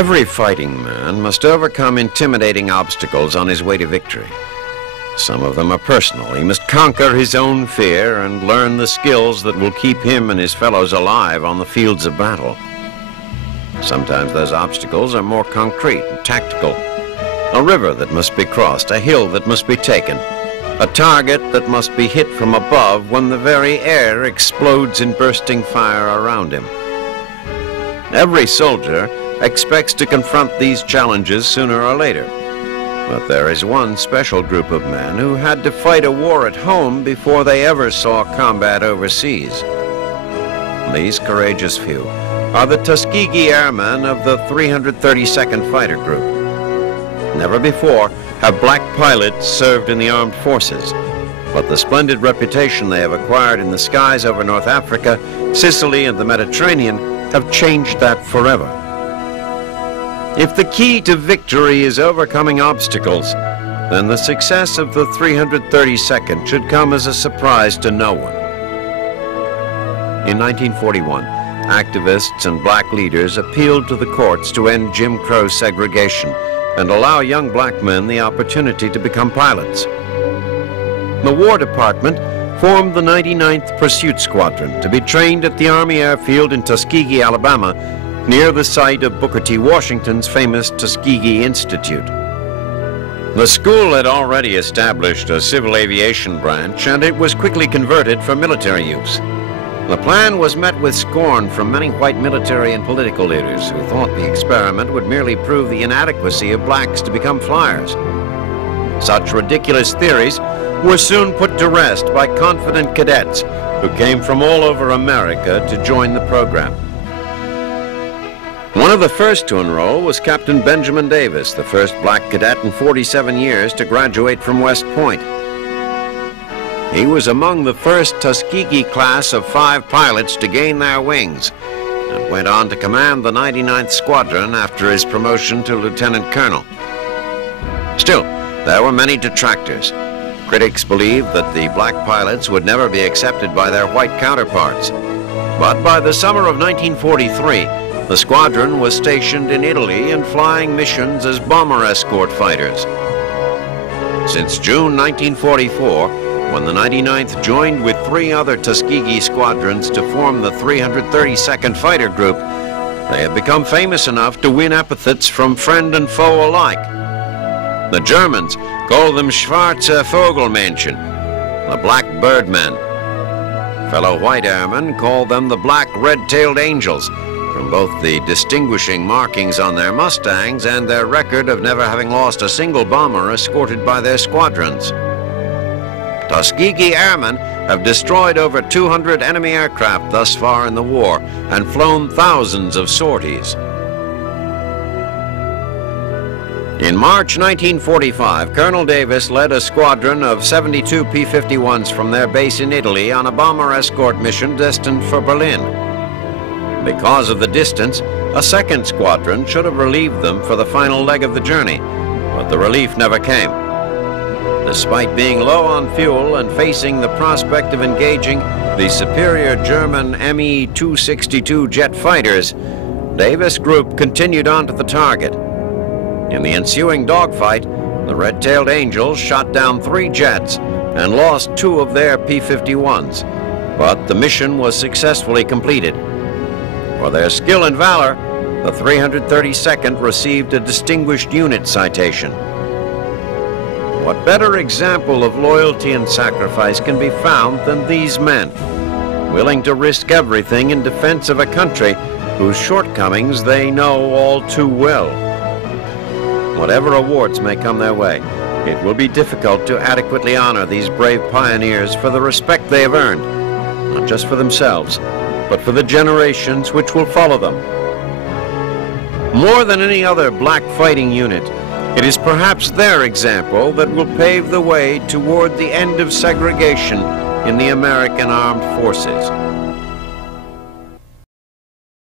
Every fighting man must overcome intimidating obstacles on his way to victory. Some of them are personal. He must conquer his own fear and learn the skills that will keep him and his fellows alive on the fields of battle. Sometimes those obstacles are more concrete and tactical. A river that must be crossed, a hill that must be taken, a target that must be hit from above when the very air explodes in bursting fire around him. Every soldier expects to confront these challenges sooner or later. But there is one special group of men who had to fight a war at home before they ever saw combat overseas. These courageous few are the Tuskegee Airmen of the 332nd Fighter Group. Never before have black pilots served in the armed forces, but the splendid reputation they have acquired in the skies over North Africa, Sicily, and the Mediterranean have changed that forever. If the key to victory is overcoming obstacles, then the success of the 332nd should come as a surprise to no one. In 1941, activists and black leaders appealed to the courts to end Jim Crow segregation and allow young black men the opportunity to become pilots. The War Department formed the 99th Pursuit Squadron to be trained at the Army Airfield in Tuskegee, Alabama, near the site of Booker T. Washington's famous Tuskegee Institute. The school had already established a civil aviation branch, and it was quickly converted for military use. The plan was met with scorn from many white military and political leaders who thought the experiment would merely prove the inadequacy of blacks to become flyers. Such ridiculous theories were soon put to rest by confident cadets who came from all over America to join the program. One of the first to enroll was Captain Benjamin Davis, the first black cadet in 47 years to graduate from West Point. He was among the first Tuskegee class of 5 pilots to gain their wings and went on to command the 99th Squadron after his promotion to lieutenant colonel. Still, there were many detractors. Critics believed that the black pilots would never be accepted by their white counterparts. But by the summer of 1943, the squadron was stationed in Italy and flying missions as bomber escort fighters. Since June 1944, when the 99th joined with 3 other Tuskegee squadrons to form the 332nd Fighter Group, they have become famous enough to win epithets from friend and foe alike. The Germans called them Schwarze Vogelmännchen, the Black Birdmen. Fellow white airmen called them the Black Red-Tailed Angels, from both the distinguishing markings on their Mustangs and their record of never having lost a single bomber escorted by their squadrons. Tuskegee Airmen have destroyed over 200 enemy aircraft thus far in the war and flown thousands of sorties. In March 1945, Colonel Davis led a squadron of 72 P-51s from their base in Italy on a bomber escort mission destined for Berlin. Because of the distance, a second squadron should have relieved them for the final leg of the journey, but the relief never came. Despite being low on fuel and facing the prospect of engaging the superior German Me-262 jet fighters, Davis' group continued on to the target. In the ensuing dogfight, the Red-Tailed Angels shot down 3 jets and lost 2 of their P-51s, but the mission was successfully completed. For their skill and valor, the 332nd received a Distinguished Unit citation. What better example of loyalty and sacrifice can be found than these men, willing to risk everything in defense of a country whose shortcomings they know all too well? Whatever awards may come their way, it will be difficult to adequately honor these brave pioneers for the respect they have earned, not just for themselves, but for the generations which will follow them. More than any other black fighting unit, it is perhaps their example that will pave the way toward the end of segregation in the American Armed Forces.